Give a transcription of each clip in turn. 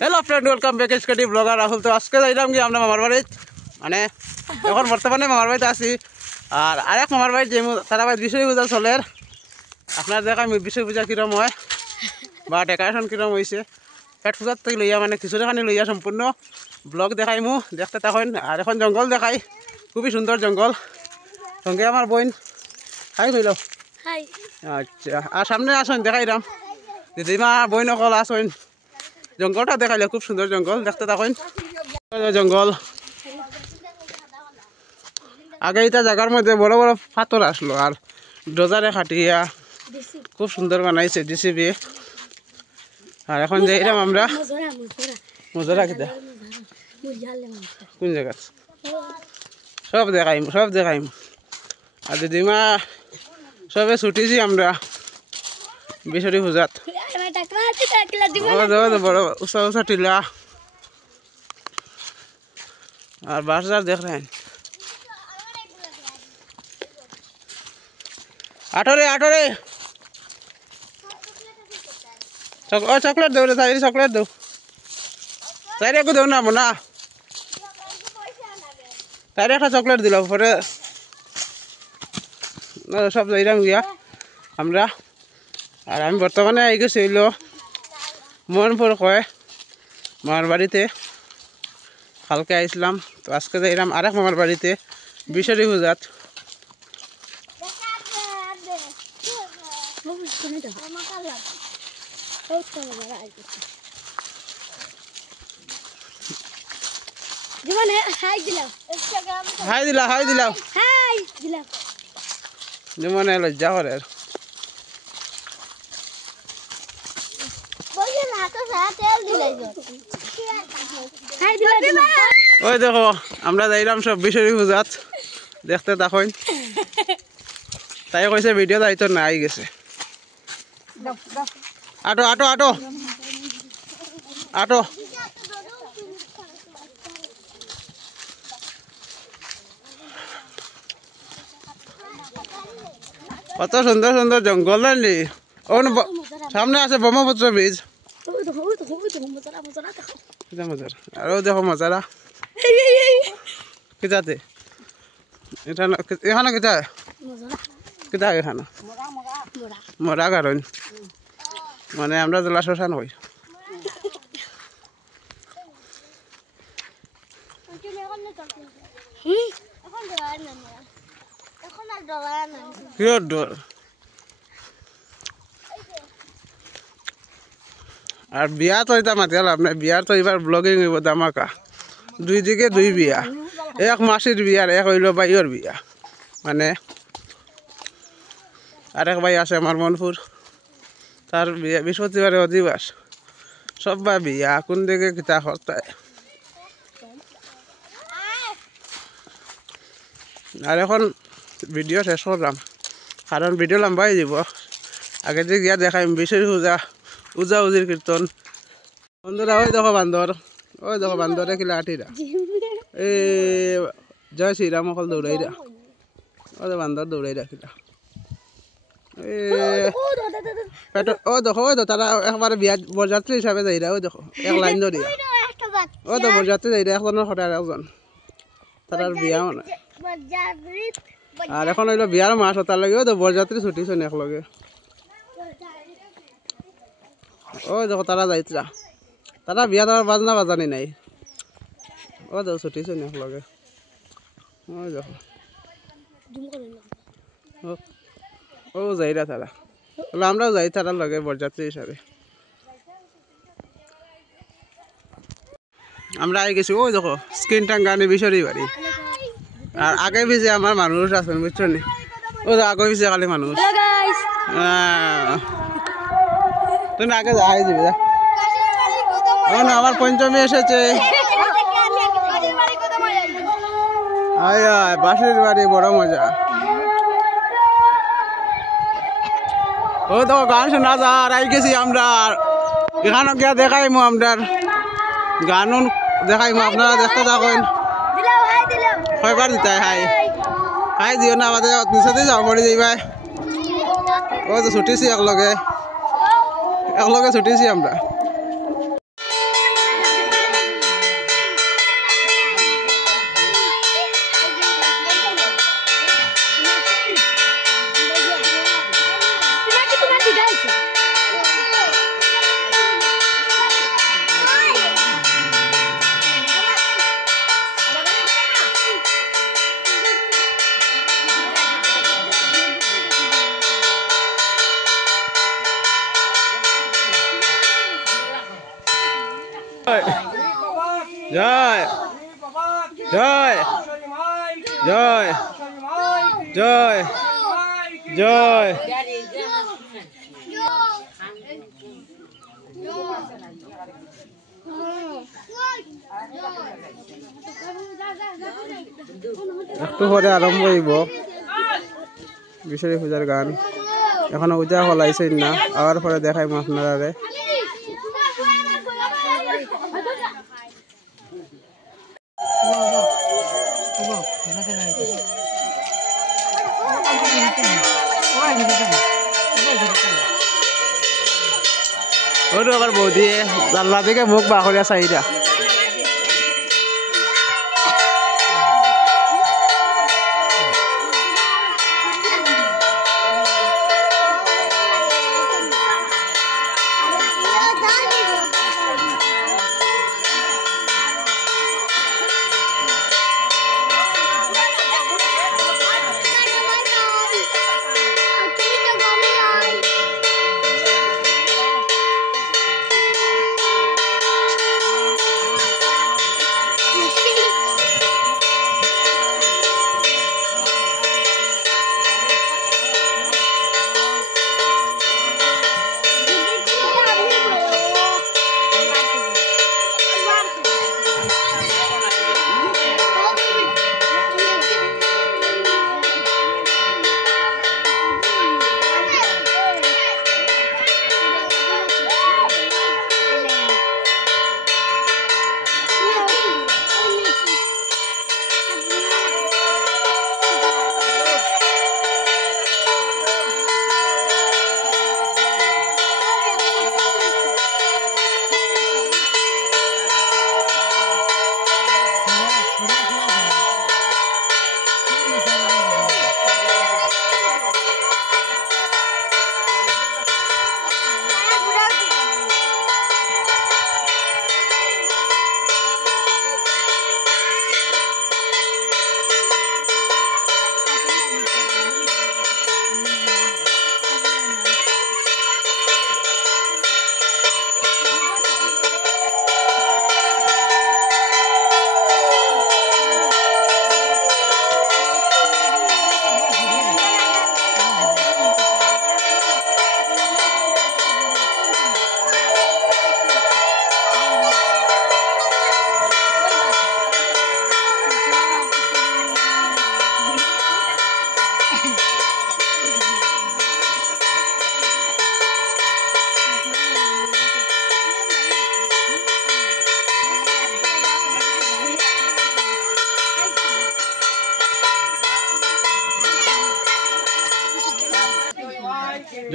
Hello friend, welcome back স্কেটি blogger Rahul. তো আজকে যাইলাম কি আমরা মামার বাড়িত, মানে এখন বর্তমানে মামার বাড়িতে আছি। আর আরেক মামার বাড়িতে যে তারা বাড়ি বিশ্বী পূজা চলে। আপনার দেখাম বিশ্বী পূজা কীরকম হয় বা ডেকোরেশন কীরকম হয়েছে। পেট পূজার থেকে লইয়া মানে খিচুড়িখানি লইয়া সম্পূর্ণ ব্লগ দেখাইমু, দেখতে তখন। আর এখন জঙ্গল দেখাই, খুবই সুন্দর জঙ্গল। সঙ্গে আমার বোন খাই হইল। আচ্ছা, আর সামনে আসুন দেখাইলাম দিদিমা বোন অকল আসুন। জঙ্গলটা দেখাইলে খুব সুন্দর জঙ্গল, দেখতে থাকুন। জঙ্গল আগে এটা জায়গার মধ্যে বড় বড় পাথর আসলো, আর ডোজারে খাটিয়া খুব সুন্দর বানাইছে ডিসিবি। আর এখন যাইলাম আমরা মজরা খেতে। কোন জায়গা সব দেখাইম, সব দেখাইম। আর দিদিমা সবে ছুটিছি আমরা বিশ্বরী পূজাত। বড় উঁচা উঁচা টিলা আর বাসার দেখলেন। আঠরে আঠরে চকলেট দেও রে, তাই চকলেট দেও, তাই একটু দেও না না, তাই একটা চকলেট দিল পরে সব যাইলাম গিয়া আমরা। আর আমি বর্তমানে আই গেছি হইল মোহনপুর কয় মামার বাড়িতে। কালকে আইসলাম, তো আজকে যাইলাম আরেক মামার বাড়িতে বিশ্বরী পূজাত। হাই দিলা হাই দিলাম যেমন লজ্জা করে। ওই দেখো আমরা যাইলাম সব বিশ্বরী পূজাত, দেখতে তখন। তাই কইছে ভিডিও দায়িত্ব না আই গেছে। আটো আটো আটো আটো কত সুন্দর সুন্দর জঙ্গল। সামনে আছে ব্রহ্মপুত্র ব্রিজ। আরো দেখো মজারা কিতাতে এখানে কিতা কিতা এখানে মরা কারণ মানে আমরা জেলা শ্মশান হই। কিহর ডর? আর বিয়া তো এটা মাতি আপনার বিয়ার তো এবার ব্লগিং হইব দামাকা। দুই দিকে দুই বিয়া, এক মাসির বিয়ার এক হইল বাইর বিয়া। মানে আরেক ভাই আছে আমার মনপুর, তার বিয়া বৃহস্পতিবারে অধিবাস। সব বা বিয়া কোন দিকে কিতা হতায়। আর এখন ভিডিও শেষ করলাম, কারণ ভিডিও লম্বাই যাব। আগে যে গিয়া দেখাই বিশ্বরী পূজা উজা উজির কীর্তন। বন্ধুরা ওই দেখো বান্দর, ওই দেখো বান্দরে কিলা আঠিরা। এই জয় শ্রীরাম অকল দৌড়াইরা, ও বান্দর দৌড়াইরা কিলা। ও দেখো ওই তো তারা একবারে বিয়া বরযাত্রী হিসাবে যাইরা। ওই দেখো এক লাইন ধরিয়া, ওই তো বরযাত্রী যাইরা একজনের হঠাৎ একজন তার বিয়া মানে। আর এখন হইলো বিয়ার মাস, তার লাগে ওই তো বরযাত্রী ছুটিছেন একলগে। ওই দেখো তারা যাইতরা, তারা বিয়া দেওয়ার বাজনা বাজানি নাই। ও দেখো ছুটিছেন একলগে। ওই দেখো ও যাইরা তারা, আমরাও যাই তারার লগে বরযাত্রী হিসাবে। আমরা আই গেছি ওই দেখো স্ক্রিন টাঙ্গানি বিশ্বরী বাড়ি। আর আগে পিছে আমার মানুষ আছেন বুঝছো নি, ও আগে পিছে খালি মানুষ। তুমি আগে যাই দিবি যা। আমার পঞ্চমী এসেছে। আয় আয় বাঁশির বাড়ি, বড় মজা। ও তো গান শোনা যা। আর আই গেছি আমরা, এখানে গিয়া দেখাইমু আমরা গান দেখাইমু, আপনারা দেখতে থাকেন। কয়বার দিতে হাই হাই দিও না, আমাদের নিচে যাও পড়ে যাইবা। ও তো ছুটিছি একলগে ছুটিছি আমরা। জয় জয় জয় জয় জয় একটু পরে আরম্ভ হইব বিশ্বরী পূজার গান। এখনো পূজা হলাইছে না, আবার পরে দেখাইম আপনারা। ওটা আবার বৌদি জানলা থেকে মুখ বাহরিয়া চাহিদা।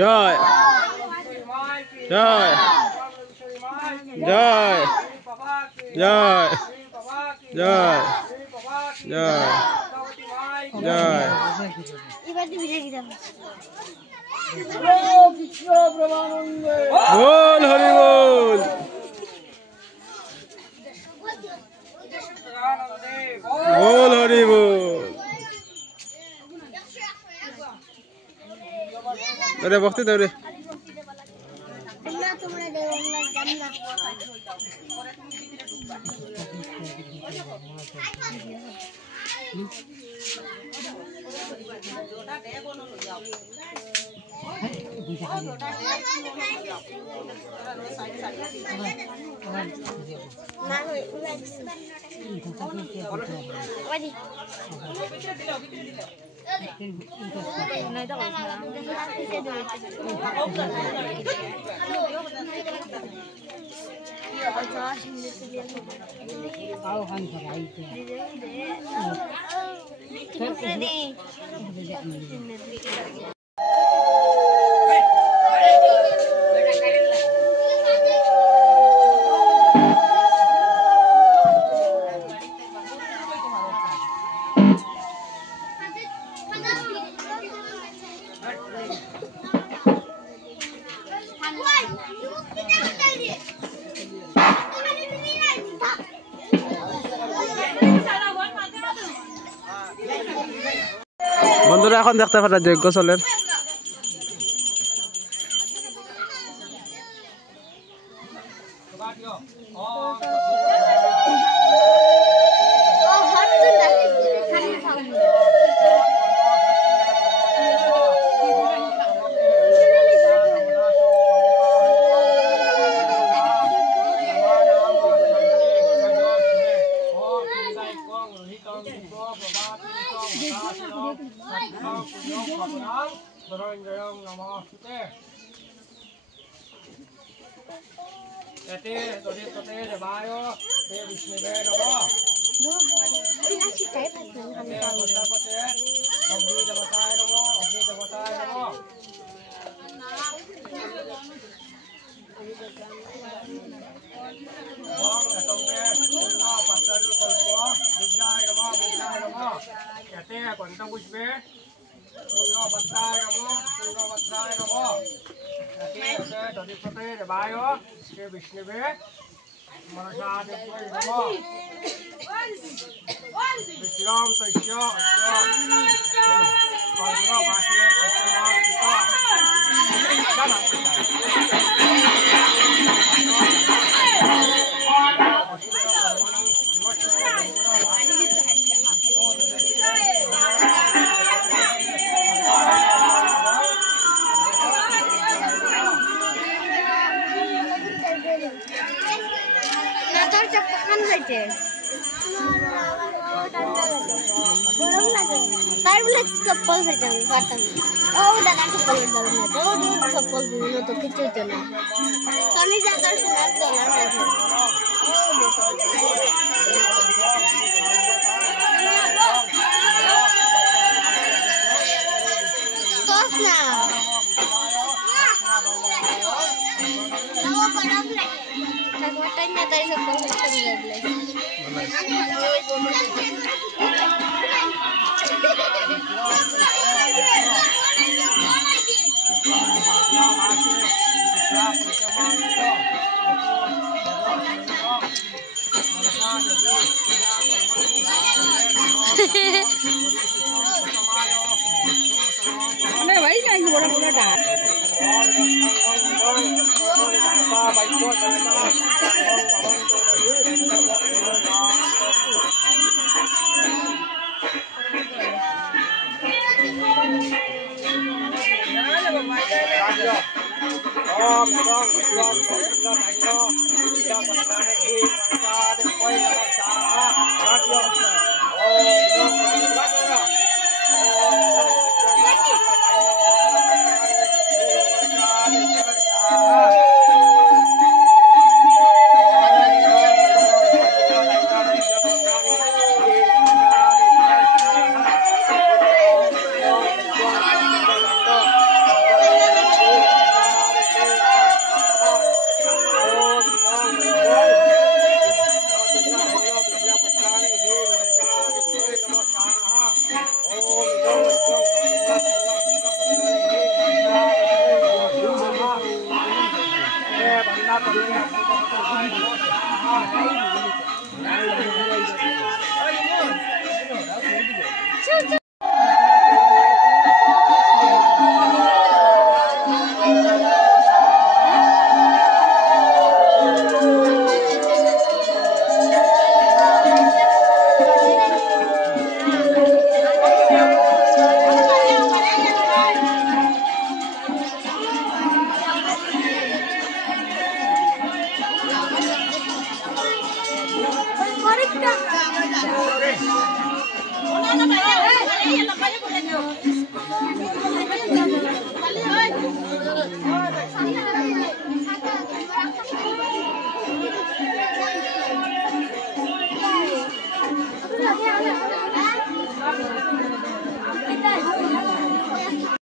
জয় জয় জয় জয় জয় জয় জয় বল হরি বল বল হরি বল। अरे वक्त दौरे বন্ধুরা এখন দেখতে পারা যজ্ঞ চলের चप्पल तो किचु तो ना कमी ज्यादा सुना भाई जाएंगे बड़ा बड़ा डाल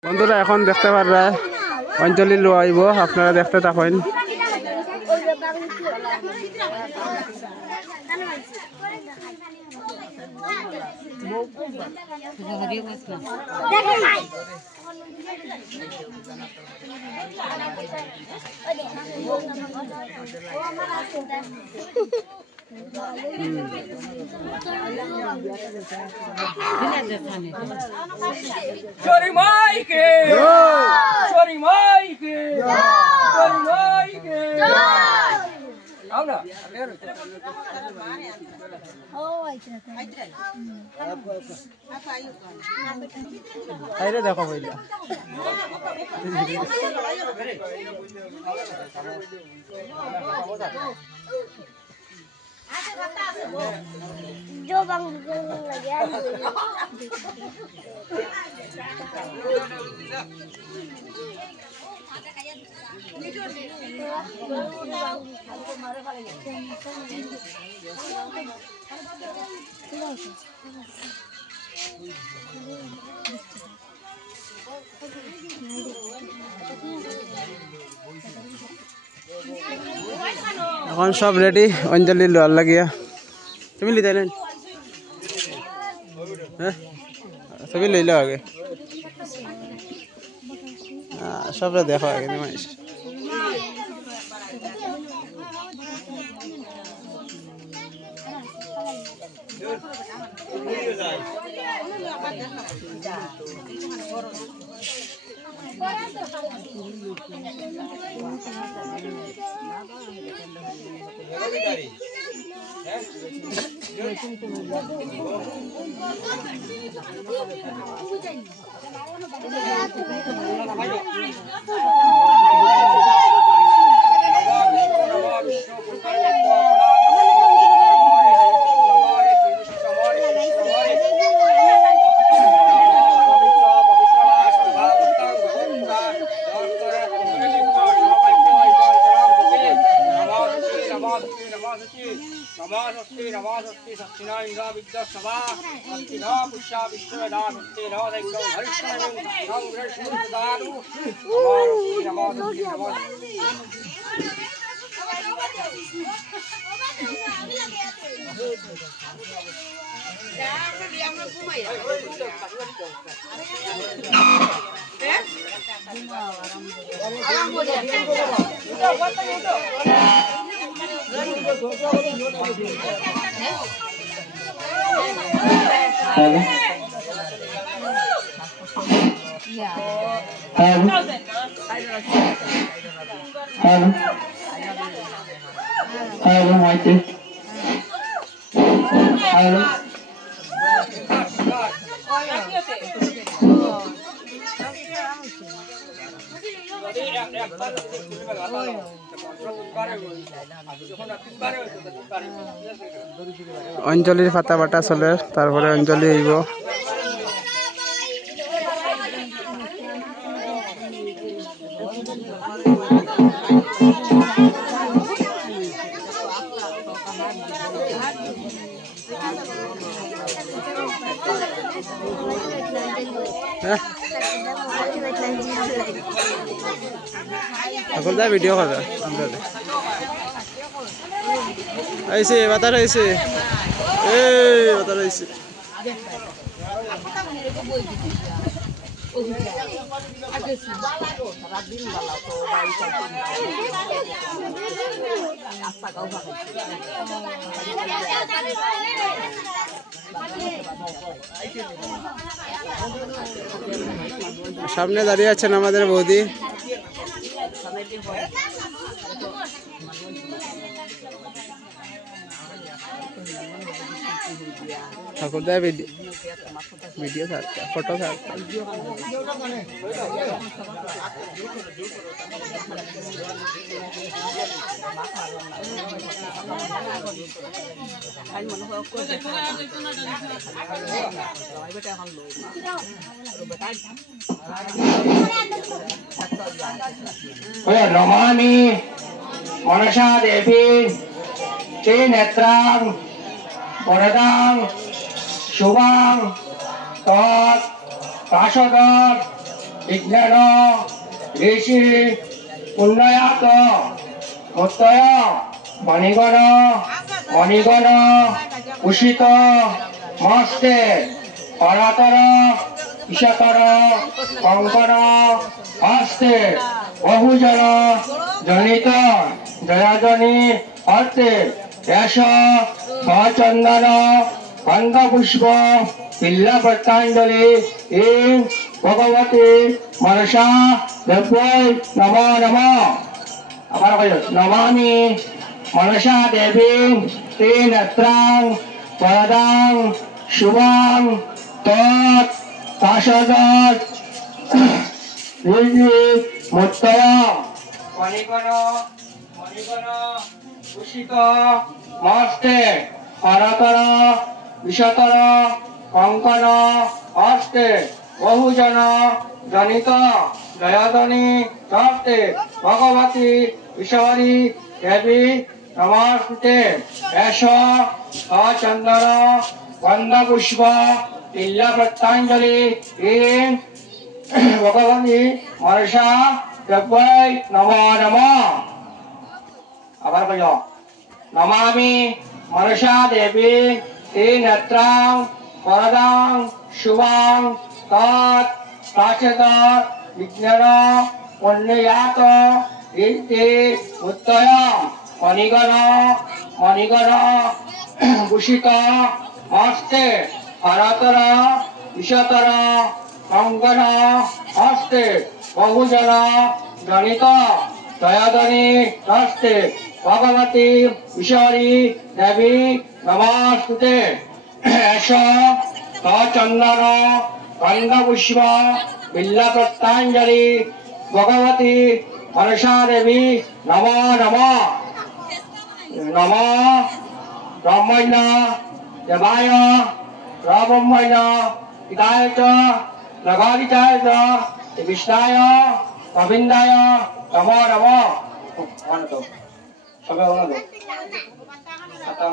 বন্ধুরা এখন দেখতে পারবে অঞ্চলি লো আইব আপনারা দেখতে থাকেন Chori Mike! Chori Mike! Chori Mike! আও না ও আইছে আইরে দেখো বইলা जो बंग लगे এখন সব রেডি অঞ্জলি লোয়ার লাগিয়া তুমি লিতে নেন হ্যাঁ ছবি লই লো আগে সবরে দেখো আগে তুমি नमस्ते सत्तिना इंद्रा विद्या सभा सत्तिना पुष्या विश्वदा सत्तिना दैक्यं हरिष्णं संग्रहं दानु नमस्ते Hello, Michael. Hello. অঞ্জলির পাতা বাটা চলে তারপরে অঞ্জলি হইব এখন যা ভিডিও করা আমরা আইছে বাতার আইছে এই বাতার আইছে সামনে দাঁড়িয়ে আছেন আমাদের বৌদি ঠাকুরদা ভিডিও ছাড়তে ফটো ছাড়তে नमामि मनसा देवी त्रिनेत्रां वरदां शुभां तत् पाशदं विज्ञान ऋषि उन्नयात मुक्तय मणिगण मणिगण उषित मस्ते परातर ईशतर कंकण हस्ते बहुजन जनित जयाजनी अर्थे यश सहचंदन गंधपुष्प पिल्ला प्रत्यांजलि ईं भगवती मनसा देव्यै नमो नमः नमामि मनसा देवी त्रिनेत्रां वरदां शुभां तत् ताशदत् मुत्तय मणिकण दूषित मस्ते हरतर विषतर कंकण हस्ते बहुजन जनित जयदनी हस्ते भगवती ईश्वरी देवी नमस्ते एष अचंदन गंधपुष्प तिल्ला प्रत्यांजलि ईं भगवती मनसा देव्यै नमो नमः আবার কইল নমামি মনসা দেবী त्रिनेत्रां वरदां शुभां तत् प्राचेत विज्ञान पुण्ययात रीति उत्तय मणिगण भूषित हस्ते हरतर विषतर कंकण हस्ते बहुजन जनित जयदनी हस्ते भगवती ईश्वरी देवी नमस्ते एष चंदन गंधपुष्प बिल्ला प्रत्यांजलि भगवती मनसा देवी नमो नमः नमो ब्रह्मण्य देवाय ब्रह्मण्य पिताय च लघादिताय च विष्णाय गोविंदाय नमो नमः সবাই ওনা দাও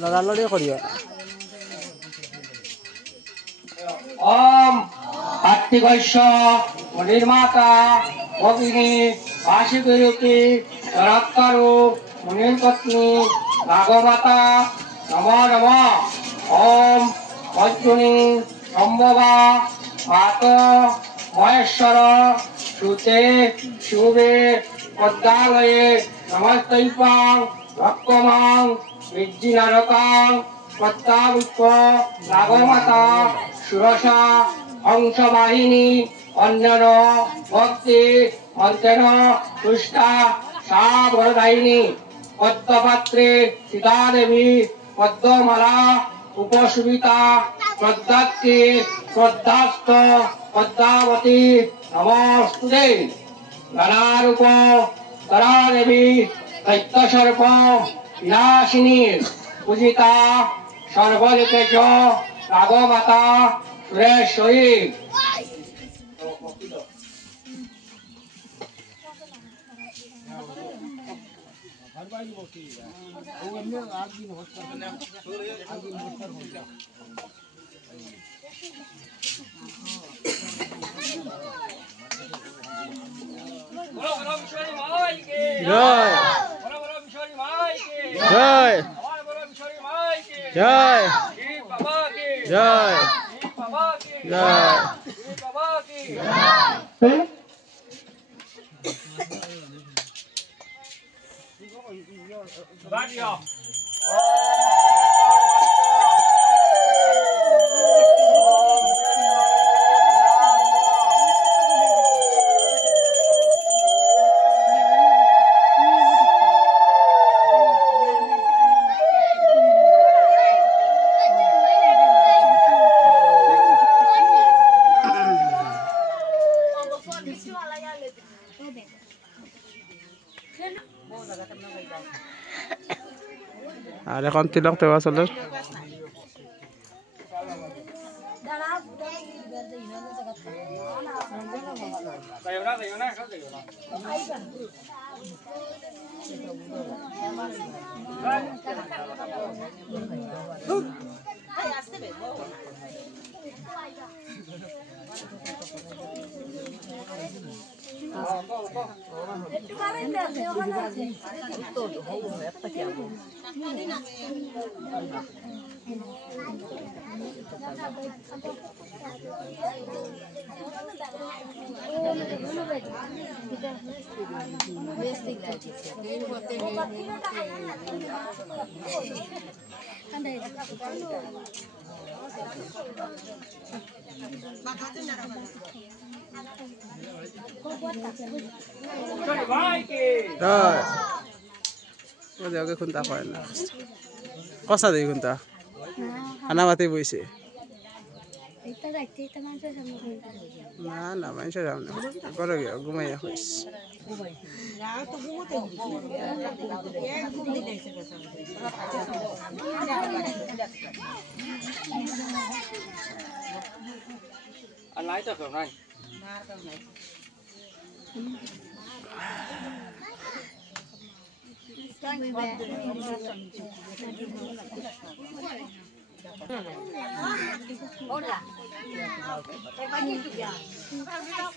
লড়ালড়ি করিও ओम आत्तिकैश्य निर्माता भगिनी आशिकुरुकी रक्तारु मुनिर पत्नी भागवता नमो नमः ओम वज्रुनी संभवा मात महेश्वर श्रुते शुभे पद्मालये नमस्तैपां भक्तमां विज्जिनारकां पद्मापुष्प नागमाता सुरसा हंसवाहिनी अन्यन भक्ति मंत्रेण तुष्टा सा वरदायिनी पद्मपात्रे सीता देवी पद्ममाला उपशोभिता प्रदत्ति श्रद्धास्त पद्मावती नमोस्तुते नानारूप तरा देवी दैत्यसर्प विनाशिनी पूजिता सर्वलोकेश नागमाता सुरेश्वरी জয় জয় জয় জয় জয় আর এখন তিলক দেওয়া চলে চলে ভাই কে Rồi. Bây giờ cái khuôn ta phải là có sao thì khuôn ta anh em thì vui sĩ Ito dah, kita macam sama kita. না না মানুষের সামনে করে গিয়ে ঘুমাইয়া হইস anh lái cho khẩu này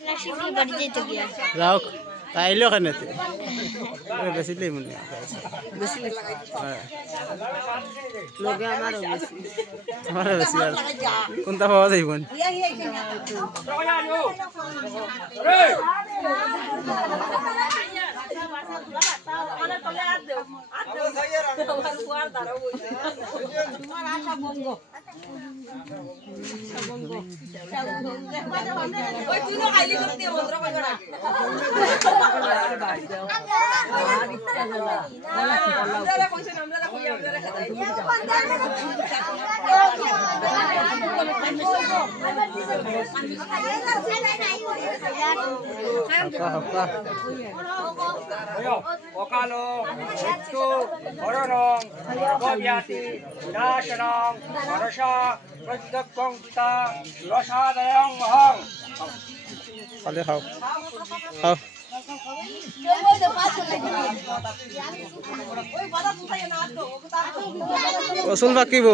Nasi ni beri tu dia. যাও তাইলেও কেনে বেশি লই মনে আমার বেশি আর কোনটা পাওয়া যাইব cho nhà vô đây Okalo, Itu, Oronong, Gobiati, Nasionong, Marasha, Prajakong kita, Rasa Dayang Mahang. খালি খাও খাও ওসুল বাকিব